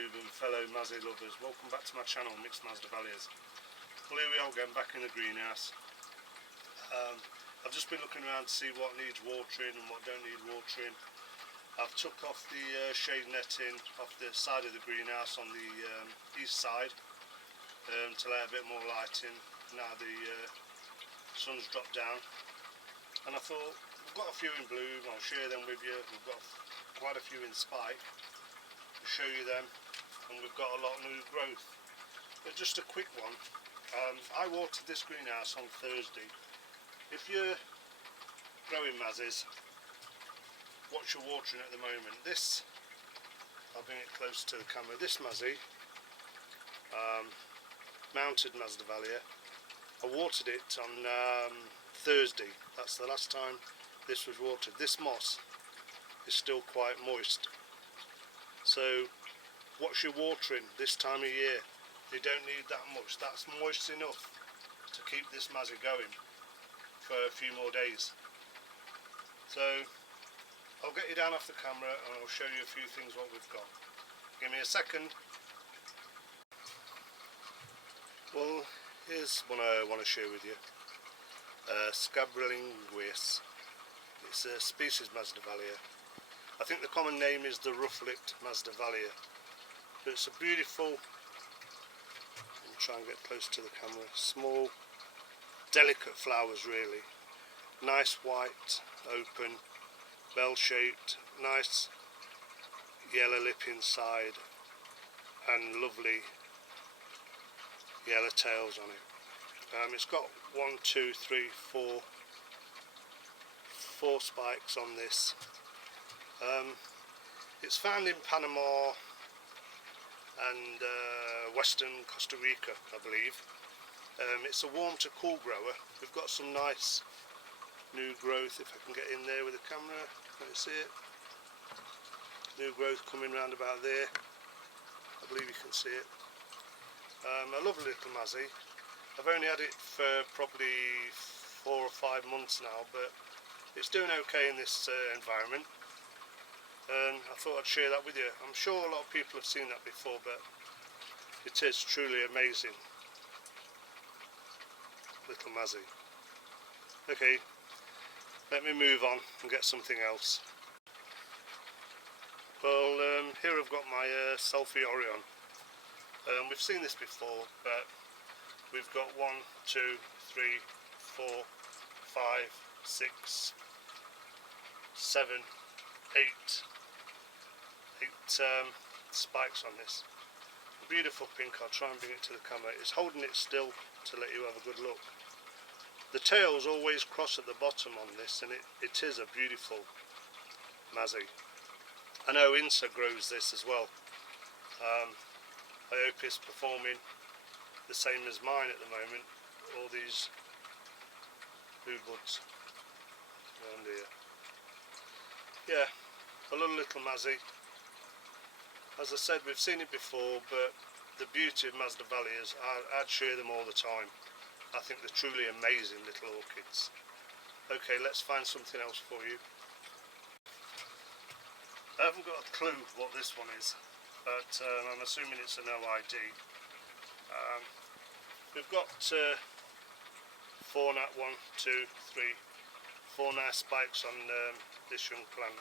YouTube and fellow Mazzy lovers, welcome back to my channel, Mixed Masdevallias. Well, here we are again, back in the greenhouse. I've just been looking around to see what needs watering and what don't need watering. I've took off the shade netting off the side of the greenhouse on the east side to let a bit more light in. Now the sun's dropped down, and I thought we've got a few in bloom. I'll share them with you. We've got quite a few in spike. I'll show you them, and we've got a lot of new growth. But just a quick one. I watered this greenhouse on Thursday. If you're growing mazzies, what you're watering at the moment, this, I'll bring it close to the camera, this mazzy, mounted Masdevallia, I watered it on Thursday. That's the last time this was watered. This moss is still quite moist. So what you're watering this time of year, you don't need that much. That's moist enough to keep this mazzy going for a few more days. So I'll get you down off the camera and I'll show you a few things what we've got. Give me a second. Well, here's one I want to share with you. Scabrilinguis. It's a species Masdevallia. I think the common name is the rough-lipped Masdevallia. But it's a beautiful, I'll try and get close to the camera, small, delicate flowers really. Nice white, open, bell-shaped, nice yellow lip inside, and lovely yellow tails on it. It's got 4 spikes on this. It's found in Panama and western Costa Rica, I believe. It's a warm to cool grower. We've got some nice new growth, if I can get in there with the camera. Can you see it? New growth coming round about there. I believe you can see it. A lovely little mazzy. I've only had it for probably 4 or 5 months now, but it's doing okay in this environment. And I thought I'd share that with you. I'm sure a lot of people have seen that before, but it is truly amazing. Little mazzy. Okay, let me move on and get something else. Well, here I've got my Selfie Orion. We've seen this before, but we've got 1, 2, 3, 4, 5, 6, 7, 8 spikes on this. A beautiful pink. I'll try and bring it to the camera. It's holding it still to let you have a good look. The tails always cross at the bottom on this, and it is a beautiful mazzy. I know Insa grows this as well. I hope it's performing the same as mine at the moment. All these blue buds around here. Yeah, a little mazzy. As I said, we've seen it before, but the beauty of Masdevallias, I'd share them all the time. I think they're truly amazing little orchids. Okay, let's find something else for you. I haven't got a clue what this one is, but I'm assuming it's an OID. We've got 4 nice spikes on this young plant.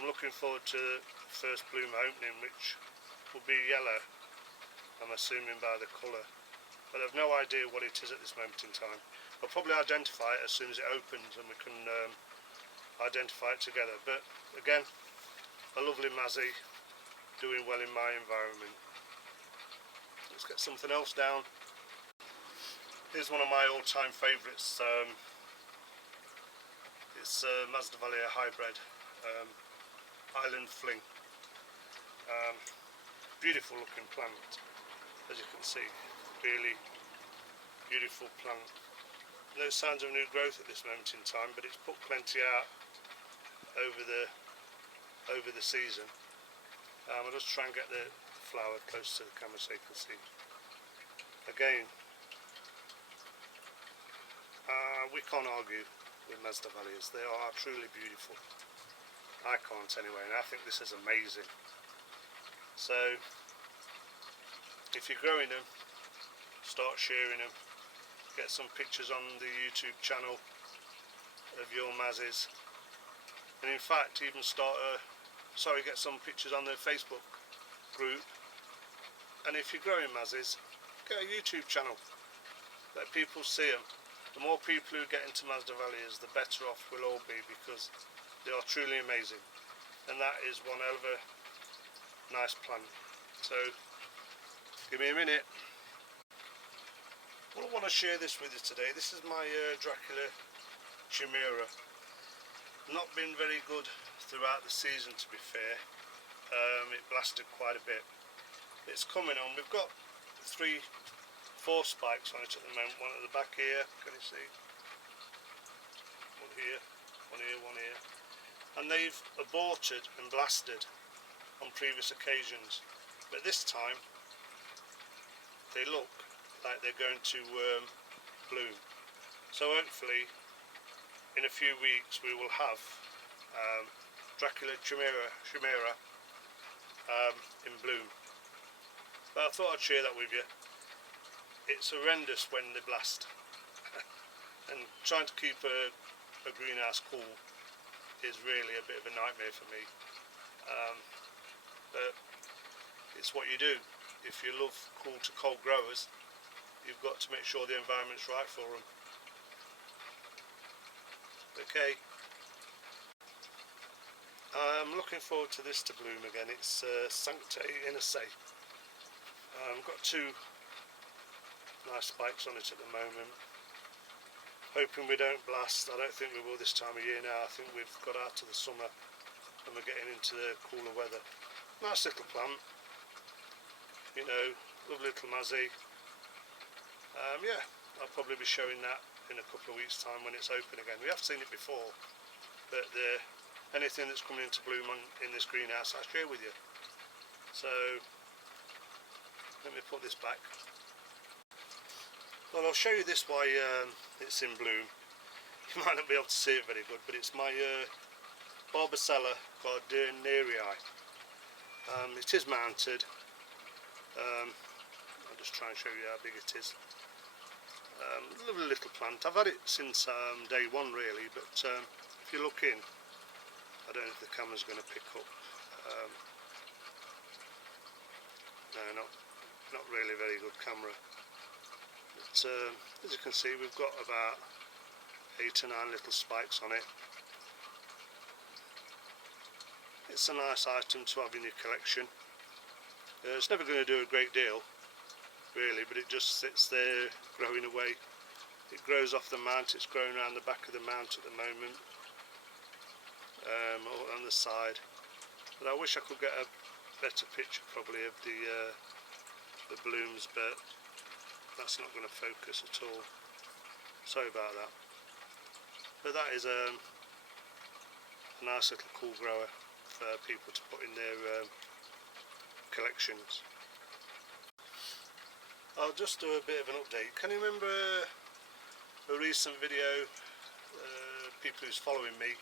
I'm looking forward to the first bloom opening, which will be yellow, I'm assuming by the colour, but I've no idea what it is at this moment in time. I'll probably identify it as soon as it opens and we can identify it together. But again, a lovely mazzy, doing well in my environment. Let's get something else down. Here's one of my all-time favourites. It's Masdevallia hybrid, Island Fling. Beautiful looking plant, as you can see. Really beautiful plant. No signs of new growth at this moment in time, but it's put plenty out over the season. I'll just try and get the flower close to the camera so you can see. Again, we can't argue with Masdevallias. They are truly beautiful. I can't anyway, and I think this is amazing. So if you're growing them, start sharing them. Get some pictures on the YouTube channel of your mazzies, and in fact even get some pictures on the Facebook group. And if you're growing mazzies, get a YouTube channel, let people see them. The more people who get into Masdevallias, the better off we'll all be, because they are truly amazing, and that is one hell of a nice plant. So give me a minute. Well, I want to share this with you today. This is my Dracula Chimera. Not been very good throughout the season, to be fair. It blasted quite a bit. It's coming on. We've got 4 spikes on it at the moment. One at the back here, can you see? One here, one here, one here. And they've aborted and blasted on previous occasions, but this time they look like they're going to bloom. So hopefully in a few weeks we will have Dracula Chimera in bloom. But I thought I'd share that with you. It's horrendous when they blast and trying to keep a greenhouse cool is really a bit of a nightmare for me, but it's what you do. If you love cool to cold growers, you've got to make sure the environment's right for them. Okay, I'm looking forward to this to bloom again. It's Sancte Innocei. I've got 2 nice spikes on it at the moment. Hoping we don't blast. I don't think we will this time of year now. I think we've got out of the summer and we're getting into the cooler weather. Nice little plant, you know, lovely little mazzy. Yeah, I'll probably be showing that in a couple of weeks' time when it's open again. We have seen it before, but anything that's coming into bloom in this greenhouse I'll share with you. So let me put this back. Well, I'll show you this why it's in bloom. You might not be able to see it very good, but it's my Masdevallia Dracula. It is mounted. I'll just try and show you how big it is. Lovely little plant. I've had it since day one really, but if you look in, I don't know if the camera's going to pick up. No, not really very good camera. But as you can see, we've got about 8 or 9 little spikes on it. It's a nice item to have in your collection. It's never going to do a great deal really, but it just sits there growing away. It grows off the mount. It's growing around the back of the mount at the moment, or on the side, but I wish I could get a better picture probably of the blooms, but that's not going to focus at all. Sorry about that. But that is a nice little cool grower for people to put in their collections. I'll just do a bit of an update. Can you remember a recent video, people who's following me,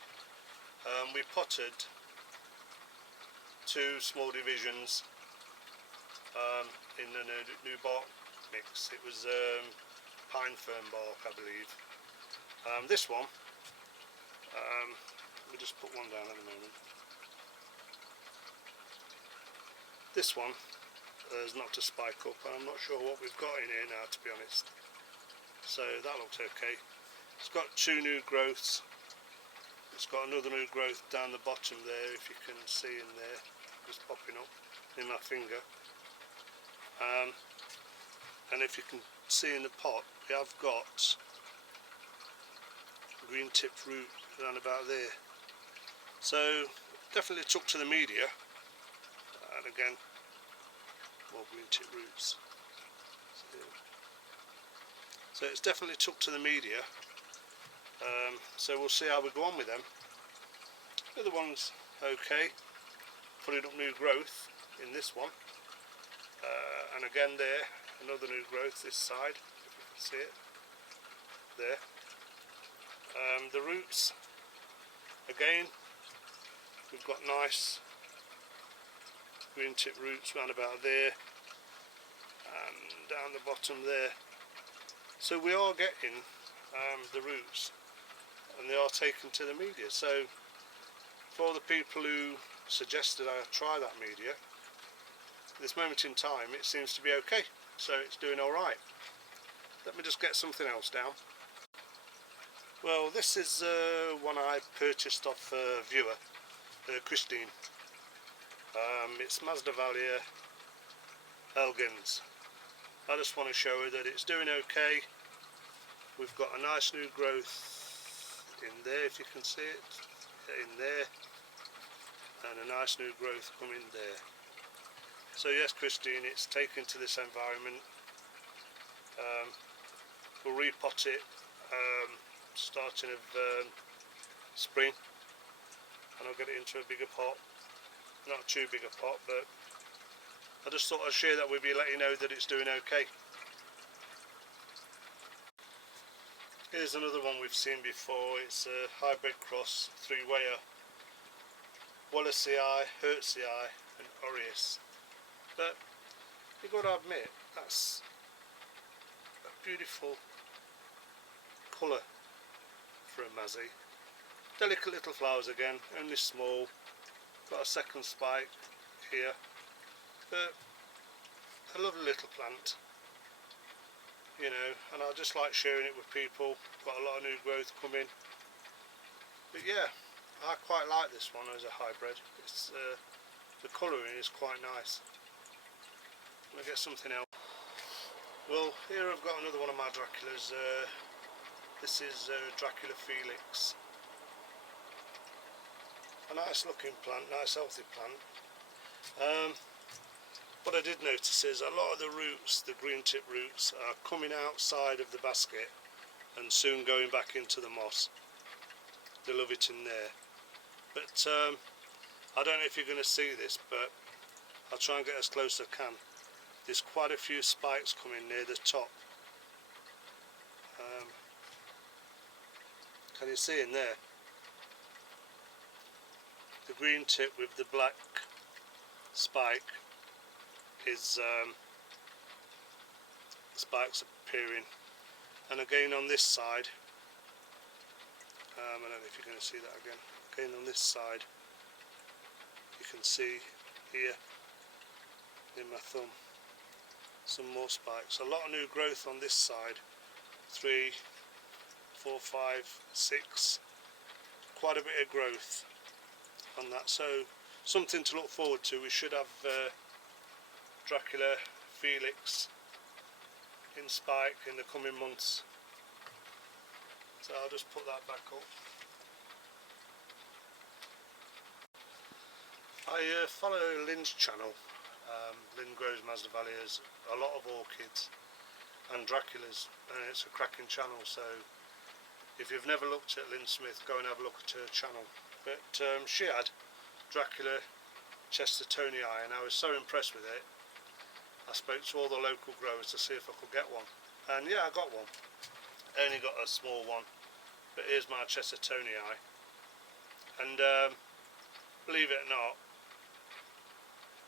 we potted 2 small divisions in the new bark mix. It was pine fern bark, I believe. This one, let me just put one down at the moment. This one has not to spike up, and I'm not sure what we've got in here now, to be honest. So that looks okay. It's got 2 new growths. It's got another new growth down the bottom there, if you can see in there, just popping up in my finger. And if you can see in the pot, we have got green tipped root around about there. So definitely took to the media, and again more green tipped roots. So it's definitely took to the media. So we'll see how we go on with them. The other one's okay, putting up new growth in this one, and again there, another new growth this side, if you can see it there. The roots, again, we've got nice green tip roots round about there and down the bottom there. So we are getting the roots, and they are taken to the media. So for the people who suggested I try that media, at this moment in time it seems to be okay, so it's doing alright. Let me just get something else down. Well, this is one I purchased off a viewer, Christine. It's Masdevallia Dracula. I just want to show her that it's doing okay. We've got a nice new growth in there, if you can see it, in there, and a nice new growth coming there. So yes, Christine, it's taken to this environment. We'll repot it starting of spring, and I'll get it into a bigger pot. Not too big a pot, but I just thought I'd share that with you, let you know that it's doing okay. Here's another one we've seen before. It's a hybrid cross, three-wayer, Wallacei, Hertzii and Orchids. But you've got to admit, that's a beautiful colour for a Mazzy. Delicate little flowers again, only small. Got a second spike here, but a lovely little plant, you know, and I just like sharing it with people. Got a lot of new growth coming, but yeah, I quite like this one as a hybrid. It's the colouring is quite nice. I'm gonna get something else. Well, here I've got another one of my Draculas. This is Dracula Felix. A nice looking plant, nice healthy plant. What I did notice is a lot of the roots, the green tip roots, are coming outside of the basket and soon going back into the moss. They love it in there. But I don't know if you're going to see this, but I'll try and get as close as I can. There's quite a few spikes coming near the top. Can you see in there? The green tip with the black spike is the spikes appearing, and again on this side, I don't know if you're going to see that again on this side, you can see here in my thumb some more spikes. A lot of new growth on this side, 3, 4, 5, 6, quite a bit of growth on that, so something to look forward to. We should have Dracula Felix in spike in the coming months, so I'll just put that back up. I follow Lynn's channel. Lynn grows Masdevallias, a lot of orchids and Draculas, and it's a cracking channel, so if you've never looked at Lynn Smith, go and have a look at her channel. But she had Dracula Chestertonii, and I was so impressed with it, I spoke to all the local growers to see if I could get one, and yeah, I got one. I only got a small one, but here's my Chestertonii, and believe it or not,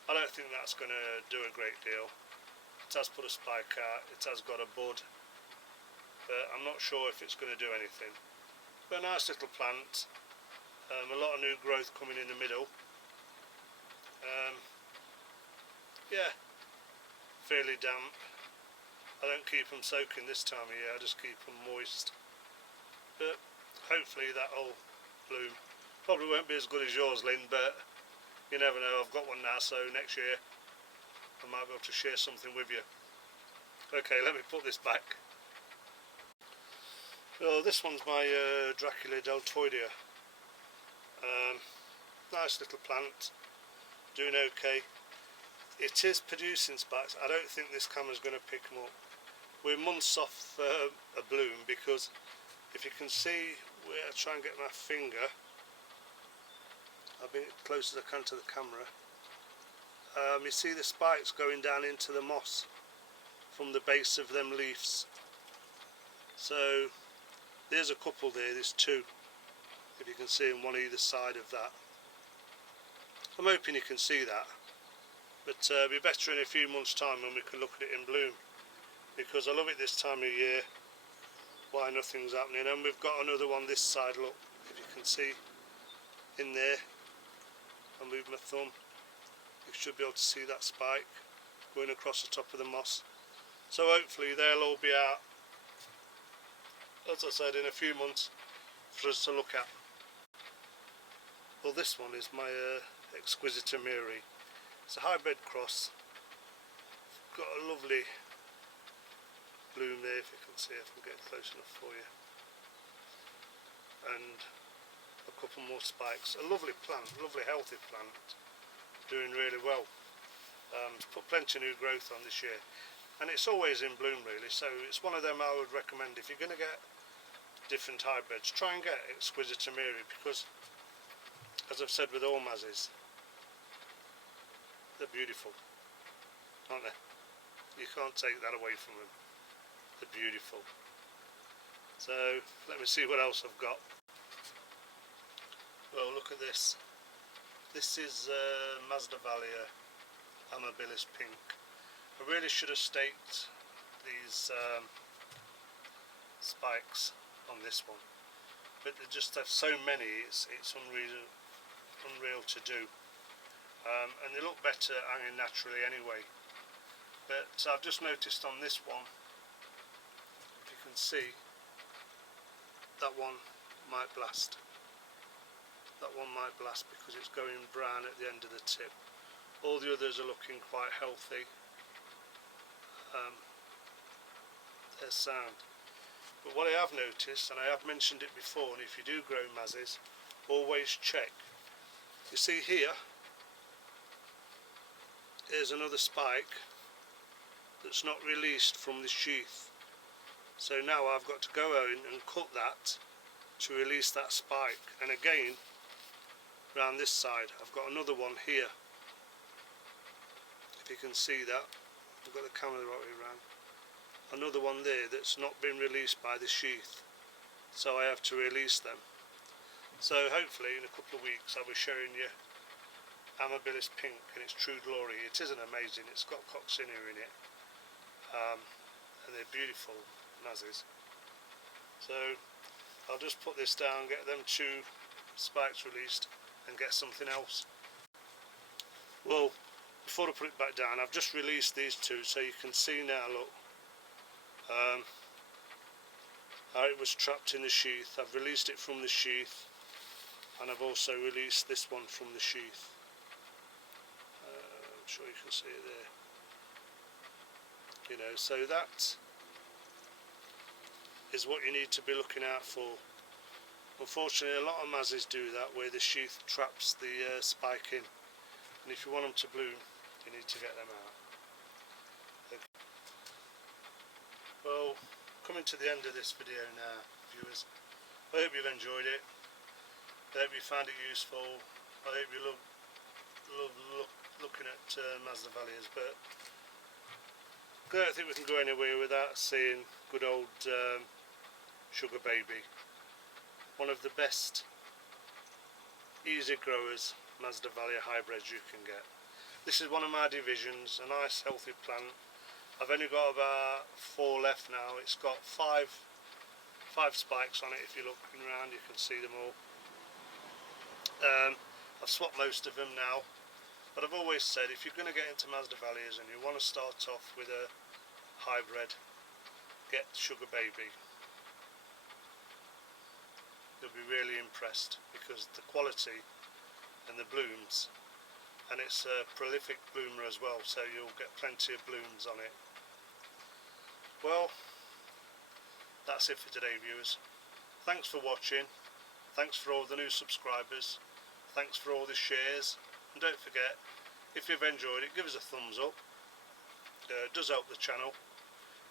I don't think that's going to do a great deal. It has put a spike out, it has got a bud, but I'm not sure if it's going to do anything. But a nice little plant, a lot of new growth coming in the middle. Yeah, fairly damp. I don't keep them soaking this time of year, I just keep them moist. But hopefully that'll bloom. Probably won't be as good as yours, Lynn, but you never know. I've got one now, so next year I might be able to share something with you. Okay, let me put this back. So this one's my Dracula deltoidea. Nice little plant, doing okay. It is producing spikes. I don't think this camera's going to pick them up. We're months off a bloom, because if you can see where I try and get my finger, I'll bring it close as I can to the camera. You see the spikes going down into the moss from the base of them leaves. So there's a couple there, there's 2, if you can see them, one either side of that. I'm hoping you can see that. but it'll be better in a few months' time when we can look at it in bloom, because I love it this time of year. Why nothing's happening. And we've got another one this side, look, if you can see in there. I'll move my thumb, you should be able to see that spike going across the top of the moss. So hopefully they'll all be out, as I said, in a few months for us to look at. Well, this one is my Exquisita Miri. It's a hybrid cross. Got a lovely bloom there, if you can see, if I can get close enough for you. And a couple more spikes. A lovely plant, lovely healthy plant, doing really well. It's put plenty of new growth on this year, and it's always in bloom really, so it's one of them I would recommend if you're going to get different hybrids. Try and get Exquisita Miri, because as I've said with all mazes, they're beautiful, aren't they? You can't take that away from them. They're beautiful. So let me see what else I've got. Well, look at this. This is Masdevallia Amabilis Pink. I really should have staked these spikes on this one, but they just have so many, it's unreal to do. And they look better hanging naturally anyway. But I've just noticed on this one, if you can see, that one might blast. That one might blast because it's going brown at the end of the tip. All the others are looking quite healthy. They're sound. But what I have noticed, and I have mentioned it before, and if you do grow mazes, always check. You see here, here's another spike that's not released from the sheath. So now I've got to go in and cut that to release that spike. And again, round this side, I've got another one here. If you can see that, I've got the camera the right way around. Another one there that's not been released by the sheath, so I have to release them. So hopefully in a couple of weeks I'll be showing you Amabilis Pink in its true glory. It isn't amazing, it's got coccinea in it, and they're beautiful mazes. So I'll just put this down, get them two spikes released and get something else. Well, before I put it back down, I've just released these two, so you can see now, look, how it was trapped in the sheath. I've released it from the sheath, and I've also released this one from the sheath. I'm sure you can see it there. You know, so that is what you need to be looking out for. Unfortunately, a lot of mazes do that, where the sheath traps the spike in, and if you want them to bloom, you need to get them out. Okay. Well, coming to the end of this video now, viewers. I hope you've enjoyed it. I hope you found it useful. I hope you love looking at Masdevallias, but I don't think we can go anywhere without seeing good old Sugar Baby. One of the best easy growers Masdevallia hybrids you can get. This is one of my divisions, a nice healthy plant. I've only got about 4 left now. It's got five spikes on it. If you're looking around, you can see them all. I've swapped most of them now, but I've always said if you're going to get into Masdevallias and you want to start off with a hybrid, get Sugar Baby. You'll be really impressed because the quality and the blooms, and it's a prolific bloomer as well, so you'll get plenty of blooms on it. Well, that's it for today, viewers. Thanks for watching. Thanks for all the new subscribers. Thanks for all the shares. And don't forget, if you've enjoyed it, give us a thumbs up. It does help the channel.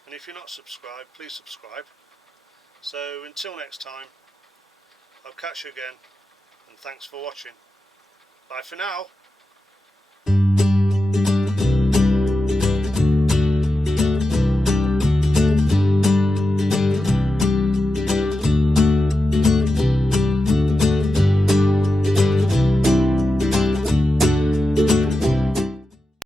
And if you're not subscribed, please subscribe. So until next time, I'll catch you again. And thanks for watching. Bye for now.